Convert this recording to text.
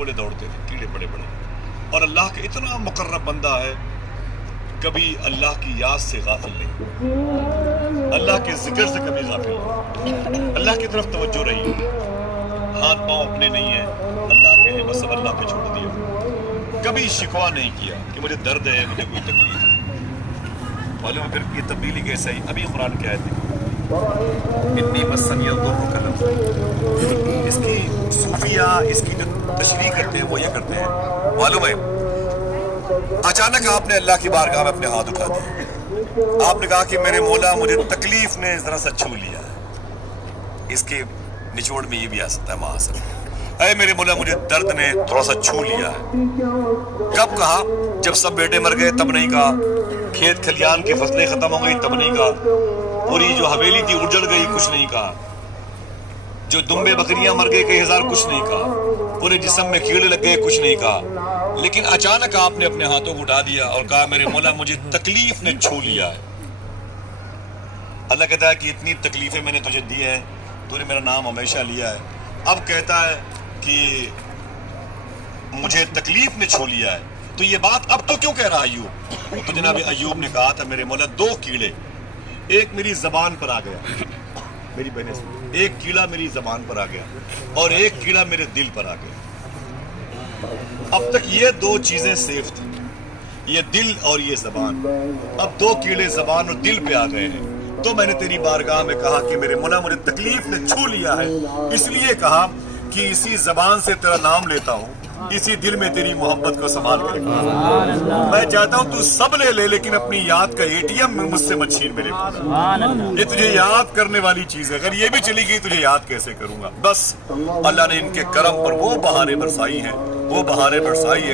सपोले दौड़ते थे, कीड़े बड़े बड़े, और अल्लाह का इतना मुकर्रब बंदा है, कभी अल्लाह की याद से गाफिल नहीं, अल्लाह के जिक्र से कभी गाफिल नहीं, अल्लाह की तरफ तवज्जो रही, हाथ पांव अपने नहीं है, अल्लाह के हैं, बस सब अल्लाह पे छोड़ दिया, कभी शिकवा नहीं किया कि मुझे दर्द है, मुझे कोई तकलीफ है। मालूम है फिर ये तब्दीली कैसे आई? अभी कुरान की आयत है, इन्नी मस्सनियल दुर्र का लफ्ज़, इसकी सूफिया इसकी जो तशरीह करते हैं वो ये करते हैं, मालूम है अचानक आपने अल्लाह की बारगाह में अपने हाथ उठा दिए, आपने कहा कि मेरे मौला मुझे तकलीफ ने जरा सा छू लिया है। इसके निचोड़ में ये भी आ सकता है महासर, अरे मेरे मौला मुझे दर्द ने थोड़ा सा छू लिया है। कब कहा? जब सब बेटे मर गए तब नहीं कहा, खेत खलियान की फसलें खत्म हो गई तब नहीं कहा, पूरी जो हवेली थी उजड़ गई कुछ नहीं कहा, जो दुम्बे बकरियां मर गए कई हजार कुछ नहीं कहा, पूरे जिस्म में कीड़े लग गए कुछ नहीं कहा, लेकिन अचानक आपने अपने हाथों को उठा दिया और कहा मेरे मौला मुझे तकलीफ ने छू लिया है। अल्लाह कहता है कि इतनी तकलीफें मैंने तुझे दी हैं, तूने मेरा नाम हमेशा लिया है, अब कहता है कि मुझे तकलीफ ने छू लिया है, तो ये बात अब तो क्यों कह रहा अय्यूब? तो जनाब अय्यूब ने कहा था मेरे मौला दो कीड़े, एक मेरी जबान पर आ गया, मेरी बहने से एक कीड़ा मेरी जबान पर आ गया और एक कीड़ा मेरे दिल पर आ गया। अब तक ये दो चीजें सेफ थी, ये दिल और ये जबान, अब दो कीड़े जबान और दिल पे आ गए हैं, तो मैंने तेरी बारगाह में कहा कि मेरे मौला मुझे तकलीफ ने छू लिया है, इसलिए कहा कि इसी जबान से तेरा नाम लेता हूँ, इसी दिल में तेरी मोहब्बत को संभाल कर रखना। मैं चाहता हूँ तू सब ले ले, लेकिन अपनी याद का एटीएम मुझसे मत छीन मेरे मौला। ये तुझे याद करने वाली चीज है, अगर ये भी चली गई तुझे याद कैसे करूंगा? बस अल्लाह ने इनके करम पर वो बहारें बरसाई हैं, वो बहारें बरसाई है